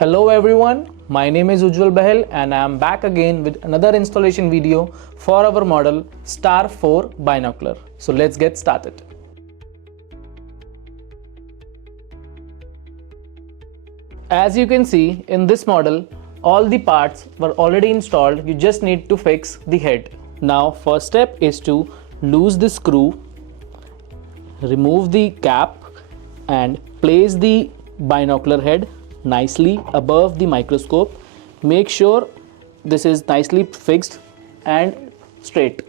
Hello everyone, my name is Ujjwal Bahel and I am back again with another installation video for our model STAR-4 binocular. So let's get started. As you can see in this model, all the parts were already installed, you just need to fix the head. Now first step is to loose the screw, remove the cap and place the binocular head nicely above the microscope. Make sure this is nicely fixed and straight.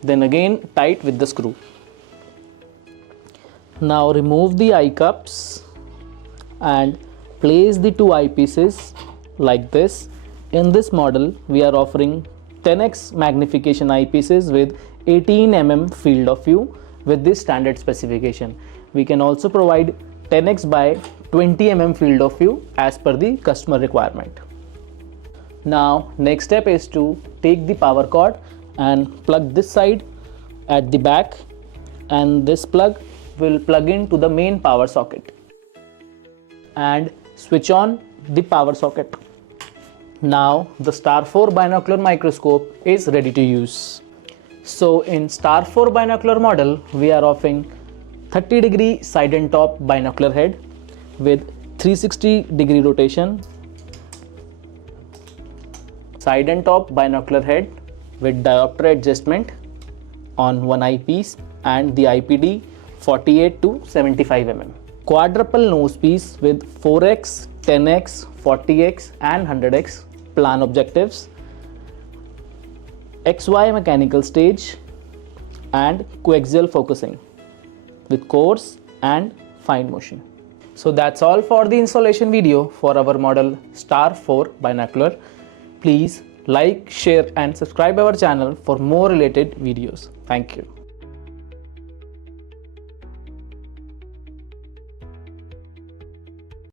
Then again tight with the screw. Now remove the eye cups and place the two eyepieces like this. In this model we are offering 10x magnification eyepieces with 18 mm field of view with this standard specification. We can also provide 10x by 20 mm field of view as per the customer requirement. Now next step is to take the power cord and plug this side at the back, and this plug will plug into the main power socket and switch on the power socket. Now the STAR-4 binocular microscope is ready to use. So in STAR-4 binocular model we are offering 30° Siedentopf binocular head with 360° rotation, Siedentopf binocular head with diopter adjustment on one eyepiece and the IPD 48 to 75 mm. Quadruple nosepiece with 4x, 10x, 40x and 100x plan objectives, XY mechanical stage and coaxial focusing with coarse and fine motion. So that's all for the installation video for our model STAR-4 binocular. Please like, share and subscribe our channel for more related videos. Thank you.